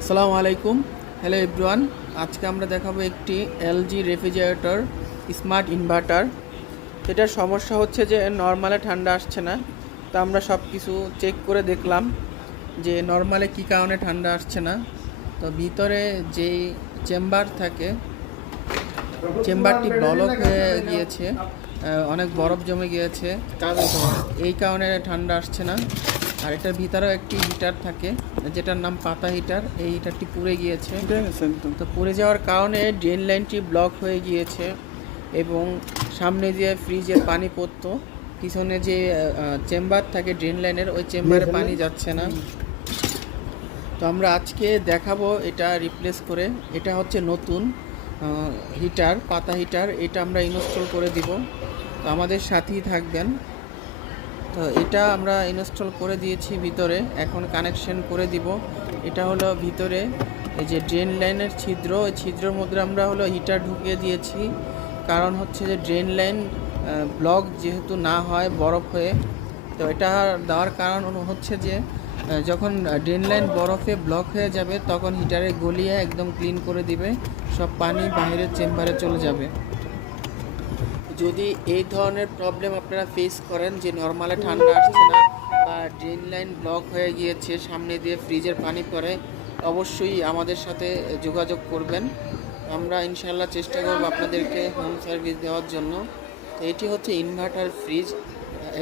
আসসালামু আলাইকুম। Hello everyone. আজকে আমরা দেখাবো একটি এলজি রেফ্রিজারেটর স্মার্ট ইনভার্টার। এটার সমস্যা হচ্ছে যে নর্মালে ঠান্ডা আসছে না। তো আমরা সব কিছু চেক করে দেখলাম যে নর্মালে কী কারণে ঠান্ডা আসছে না। তো ভিতরে যেই চেম্বার থাকে, চেম্বারটি ব্লক হয়ে গিয়েছে, অনেক বরফ জমে গিয়েছে, এই কারণে ঠান্ডা আসছে না। আর এটার ভিতরেও একটি হিটার থাকে যেটার নাম পাতা হিটার। এই হিটারটি পুড়ে গিয়েছে। তো পুড়ে যাওয়ার কারণে ড্রেন লাইনটি ব্লক হয়ে গিয়েছে এবং সামনে যে ফ্রিজের পানি পড়তো, পিছনে যে চেম্বার থাকে ড্রেন লাইনের, ওই চেম্বারে পানি যাচ্ছে না। তো আমরা আজকে দেখাবো এটা রিপ্লেস করে। এটা হচ্ছে নতুন হিটার, পাতা হিটার। এটা আমরা ইনস্টল করে দিব। তো আমাদের সাথেই থাকবেন। তো এটা আমরা ইনস্টল করে দিয়েছি ভিতরে, এখন কানেকশন করে দিব। এটা হলো ভিতরে এই যে ড্রেন লাইনের ছিদ্র, ওই ছিদ্রের মধ্যে আমরা হলো হিটার ঢুকিয়ে দিয়েছি। কারণ হচ্ছে যে ড্রেন লাইন ব্লক যেহেতু না হয় বরফ হয়ে, তো এটা দেওয়ার কারণ হচ্ছে যে যখন ড্রেন লাইন বরফে ব্লক হয়ে যাবে তখন হিটারে গলিয়ে একদম ক্লিন করে দিবে, সব পানি বাইরের চেম্বারে চলে যাবে। যদি এই ধরনের প্রবলেম আপনারা ফেস করেন যে নর্মালে ঠান্ডা আসছে না বা ড্রেন লাইন ব্লক হয়ে গিয়েছে, সামনে দিয়ে ফ্রিজের পানি পড়ে, অবশ্যই আমাদের সাথে যোগাযোগ করবেন। আমরা ইনশাল্লাহ চেষ্টা করব আপনাদেরকে হোম সার্ভিস দেওয়ার জন্য। তো এটি হচ্ছে ইনভার্টার ফ্রিজ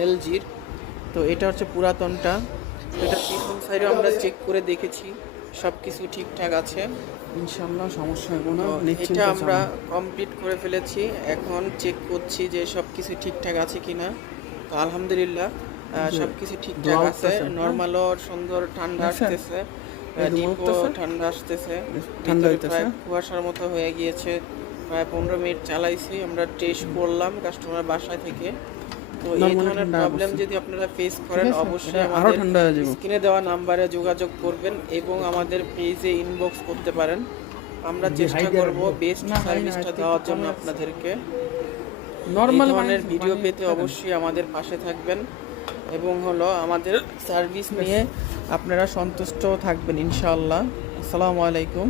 এলজির। তো এটা হচ্ছে পুরাতনটা। এটা পিছন সাইডে আমরা চেক করে দেখেছি, সব কিছু ঠিকঠাক আছে, ইনশাল্লাহ সমস্যা হবে না। এটা আমরা কমপ্লিট করে ফেলেছি। এখন চেক করছি যে সব কিছু ঠিকঠাক আছে কিনা। তো আলহামদুলিল্লাহ সব কিছু ঠিকঠাক আছে। নর্মালও সুন্দর ঠান্ডা আসতেছে, ডিপও ঠান্ডা আসতেছে, প্রায় কুয়াশার মতো হয়ে গিয়েছে। প্রায় 15 মিনিট চালাইছি, আমরা টেস্ট করলাম কাস্টমার বাসায় থেকে। তো এই ধরনের প্রবলেম যদি আপনারা ফেস করেন, অবশ্যই আমাদের স্ক্রিনে দেওয়া নাম্বারে যোগাযোগ করবেন এবং আমাদের পেজে ইনবক্স করতে পারেন। আমরা চেষ্টা করব বেস্ট সার্ভিসটা দেওয়ার জন্য আপনাদেরকে। নর্মাল ধরনের ভিডিও পেতে অবশ্যই আমাদের পাশে থাকবেন এবং হলো আমাদের সার্ভিস নিয়ে আপনারা সন্তুষ্ট থাকবেন ইনশাআল্লাহ। আসসালামু আলাইকুম।